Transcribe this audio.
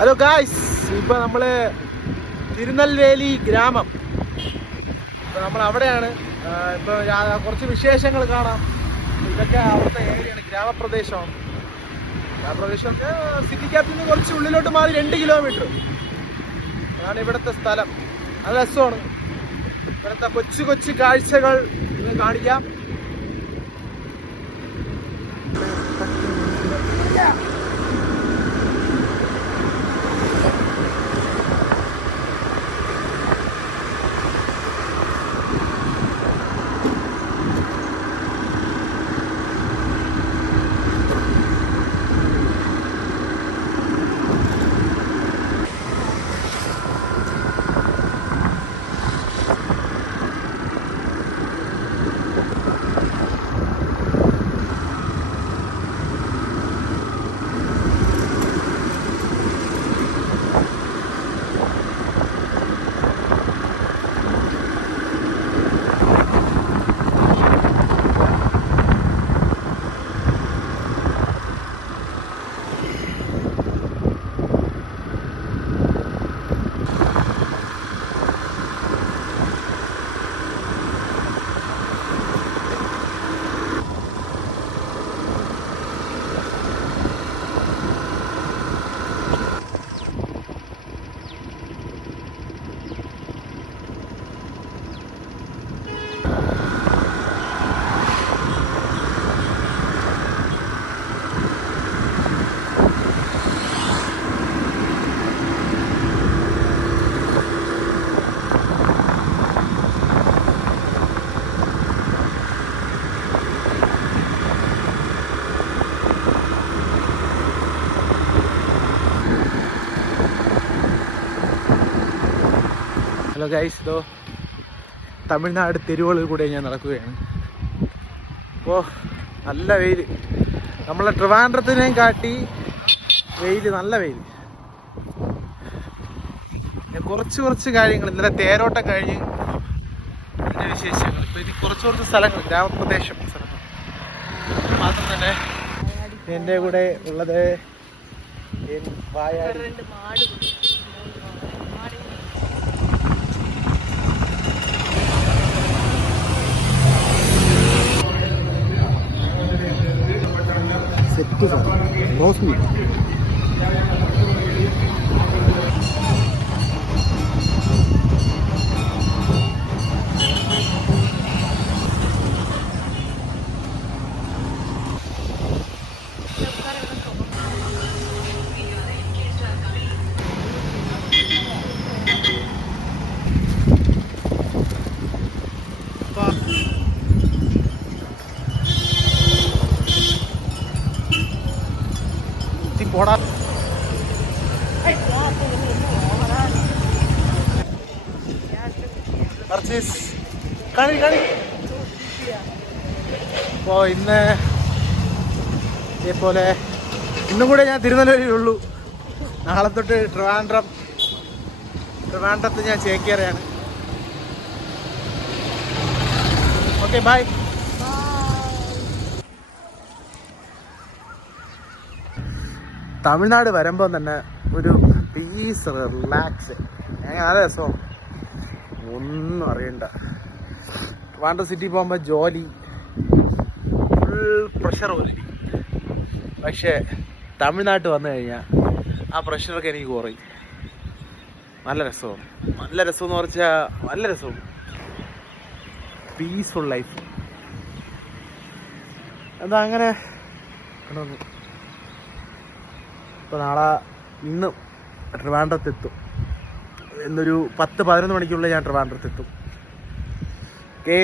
Hello guys, ഇപ്പൊ നമ്മള് തിരുനെൽവേലി ഗ്രാമം, ഇപ്പൊ നമ്മൾ അവിടെയാണ്. ഇപ്പൊ കുറച്ച് വിശേഷങ്ങൾ കാണാം. ഇതൊക്കെ അവിടുത്തെ ഏരിയയാണ്, ഗ്രാമപ്രദേശമാണ്. ഗ്രാമപ്രദേശം സിറ്റിക്കകത്ത് നിന്ന് കുറച്ച് ഉള്ളിലോട്ട് മാറി 2 കിലോമീറ്റർ അതാണ് ഇവിടുത്തെ സ്ഥലം. അത് രസമാണ്. ഇവിടുത്തെ കൊച്ചു കൊച്ചു കാഴ്ചകൾ കാണിക്കാം. ഹലോ ഗൈസ്, ഇതോ തമിഴ്നാട് തെരുവുകളിൽ കൂടെ ഞാൻ നടക്കുകയാണ്. അപ്പോൾ നല്ല വെയിൽ, നമ്മളെ ട്രിവാൻഡ്രത്തിനെയും കാട്ടി വെയിൽ, നല്ല വെയിൽ. കുറച്ച് കാര്യങ്ങൾ ഇന്നലെ തേരോട്ടം കഴിഞ്ഞ് അതിൻ്റെ വിശേഷങ്ങൾ. ഇപ്പോൾ ഇനി കുറച്ച് സ്ഥലങ്ങൾ, ഗ്രാമപ്രദേശം സ്ഥലങ്ങൾ മാത്രം തന്നെ. എൻ്റെ കൂടെ ഉള്ളത് വായാടി. Set rose meet. പോടാ. അപ്പോൾ ഇന്ന് ഇതേപോലെ ഇന്നും കൂടെ ഞാൻ തിരുനെൽവേലിയുള്ളൂ. നാളെ തൊട്ട് ട്രിവാൻഡ്രത്ത് ഞാൻ ചേക്കേറയാണ്. Okay, by. തമിഴ്നാട് വരുമ്പോൾ തന്നെ ഒരു പീസ്, റിലാക്സ്, നല്ല രസമാണ്. ഒന്നും അറിയണ്ട. ട്രിവാൻഡ്രം സിറ്റി പോകുമ്പോൾ ജോലി ഫുൾ പ്രഷർ പോലെ. പക്ഷേ തമിഴ്നാട്ടിൽ വന്നു കഴിഞ്ഞാൽ ആ പ്രഷറൊക്കെ എനിക്ക് കുറയും. നല്ല രസമാണ്. നല്ല രസമെന്ന് പറഞ്ഞാൽ നല്ല രസമാണ്. Peaceful life. എന്താ അങ്ങനെ കൊണ്ടുവന്നു. ഇപ്പോൾ ഇന്ന് ട്രിവാൻഡ്രത്തെത്തും. ഇന്നൊരു 10-11 മണിക്കുള്ളിൽ ഞാൻ ട്രിവാൻഡ്രത്തെത്തും. ഓക്കേ.